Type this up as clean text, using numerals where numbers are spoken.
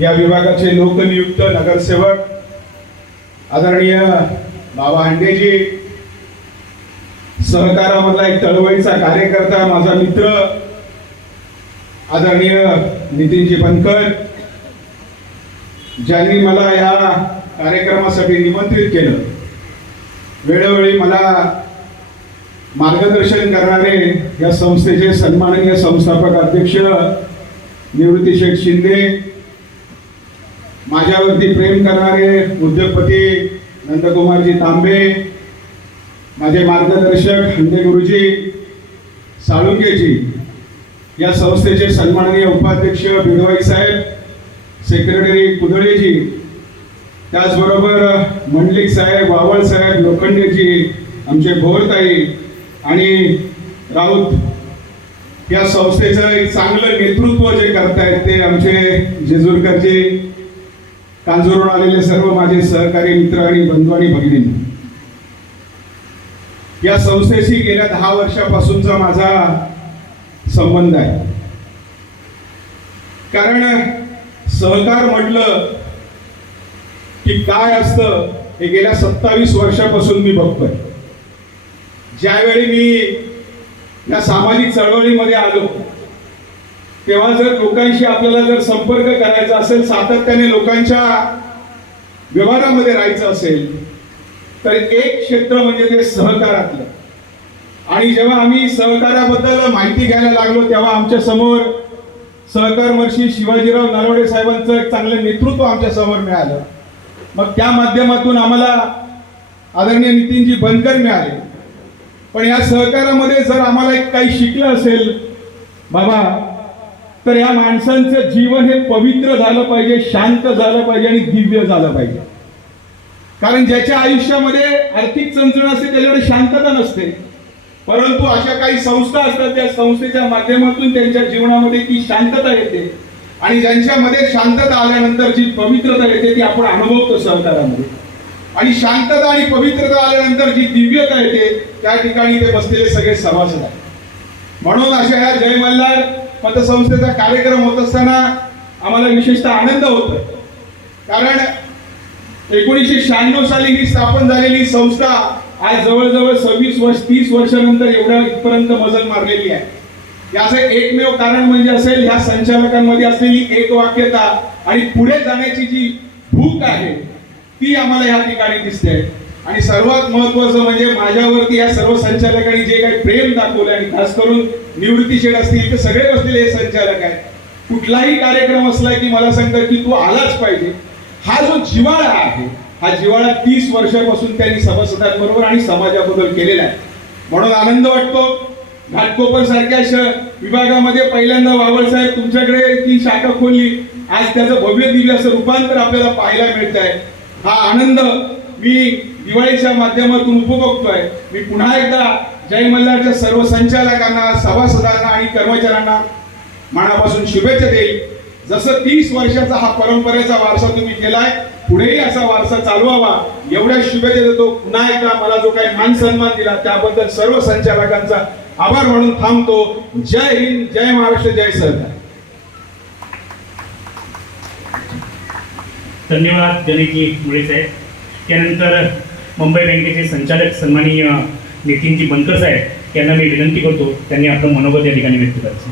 या विभागाचे लोकनियुक्त नगरसेवक आदरणीय बाबा हांडेजी, सहकारामधला एक चळवळीचा कार्यकर्ता, माझा मित्र आदरणीय नितीनजी बनकर, ज्यांनी मला या कार्यक्रमासाठी निमंत्रित केलं, वेळोवेळी मला मार्गदर्शन करणारे या संस्थेचे सन्माननीय संस्थापक अध्यक्ष निवृत्ती शेठ शिंदे, माझ्यावरती प्रेम करणारे उद्योगपती नंदकुमारजी तांबे, माझे मार्गदर्शक हंडे गुरुजी, साळुंकेजी, या संस्थेचे सन्माननीय उपाध्यक्ष बिडवाई साहेब, सेक्रेटरी कुदळेजी, त्याचबरोबर मंडलिक साहेब, वावळ साहेब, लोखंडेजी, आमचे भोरताई आणि राऊत, या संस्थेचं एक चांगलं नेतृत्व जे करतायत ते आमचे जेजुरकरजी, कांजूरहून आलेले सर्व माझे सहकारी मित्र आणि बंधू आणि भगिनी. या संस्थेशी गेल्या 10 वर्षापासूनचा माझा संबंध आहे. कारण सहकार म्हटलं की काय असतं हे गेल्या 27 वर्षापासून मी बघतोय. ज्यावेळी मी या सामाजिक चळवळीमध्ये आलो तेव्हा जर लोकांशी आपल्याला जर संपर्क करायचा असेल, सातत्याने लोकांच्या व्यवहारामध्ये राहायचं असेल, तर एक क्षेत्र म्हणजे ते सहकारातलं. आणि जेव्हा आम्ही सहकाराबद्दल माहिती घ्यायला लागलो तेव्हा आमच्या समोर सहकार महर्षी शिवाजीराव नरवडे साहेबांचं एक चांगलं नेतृत्व आमच्या समोर मिळालं. मग त्या माध्यमातून आम्हाला आदरणीय नितीनजी बनकर मिळाले. पण या सहकारामध्ये जर आम्हाला एक काही शिकलं असेल बाबा, तर या माणसांचं जीवन हे पवित्र झालं पाहिजे, शांत झालं पाहिजे आणि दिव्य झालं पाहिजे. कारण ज्याच्या आयुष्यामध्ये आर्थिक चणचण असते त्याच्याकडे शांतता नसते, परंतु अशा काही संस्था असतात, त्या संस्थेच्या माध्यमातून त्यांच्या जीवनामध्ये ती शांतता येते. आणि ज्यांच्यामध्ये शांतता आल्यानंतर जी पवित्रता येते ती आपण अनुभवतो सहकारामध्ये. आणि शांतता आणि पवित्रता आल्यानंतर जी दिव्यता येते त्या ठिकाणी ते बसलेले सगळे सभासद आहेत. म्हणून अशा ह्या जय मल्हार पतसंस्थेचा कार्यक्रम होत असताना आम्हाला विशेषतः आनंद होतो. कारण 1996 साली ही स्थापन झालेली संस्था आज जवळजवळ 30 वर्षानंतर एवढ्या इथपर्यंत मजल मारलेली आहे. याचं एकमेव कारण म्हणजे असेल ह्या संचालकांमध्ये असलेली एकवाक्यता आणि पुढे जाण्याची जी भूक आहे ती आम्हाला या ठिकाणी दिसते. आणि सर्वात महत्वाचं म्हणजे माझ्यावरती या सर्व संचालकांनी जे काही प्रेम दाखवलं, आणि खास करून निवृत्ती शेठ असतील तर सगळे बसलेले संचालक आहेत. कुठलाही कार्यक्रम असला की मला सांगतात की तू आलाच पाहिजे. हा जो जिव्हाळा आहे हा जिव्हाळा 30 वर्षापासून त्यांनी सभासदांबरोबर आणि समाजाबरोबर केलेला आहे. म्हणून आनंद वाटतो. घाटकोपर सारख्या विभागामध्ये पहिल्यांदा वावळ साहेब तुमच्याकडे ती शाखा खोलली, आज त्याचं भव्य दिव्य असं रूपांतर आपल्याला पाहायला मिळत आहे. हा आनंद मी दिवाळीच्या माध्यमातून उपभोगतोय. मी पुन्हा एकदा जय मल्हारच्या सर्व संचालकांना, सभासदांना आणि कर्मचाऱ्यांना मनापासून शुभेच्छा देईल. जसं 30 वर्षाचा हा परंपरेचा वारसा तुम्ही केलाय, पुढेही असा वारसा चालवावा एवढ्या शुभेच्छा देतो. पुन्हा एकदा मला जो काही मान सन्मान दिला त्याबद्दल सर्व संचालकांचा आभार म्हणून थांबतो. जय हिंद, जय महाराष्ट्र, जय सरकार. धन्यवाद गणेशजी मुळे साहेब. त्यानंतर मुंबई बँकेचे संचालक सन्माननीय नितीनजी बनकर साहेब यांना मी विनंती करतो त्यांनी आपलं मनोगत या ठिकाणी व्यक्त करायचं.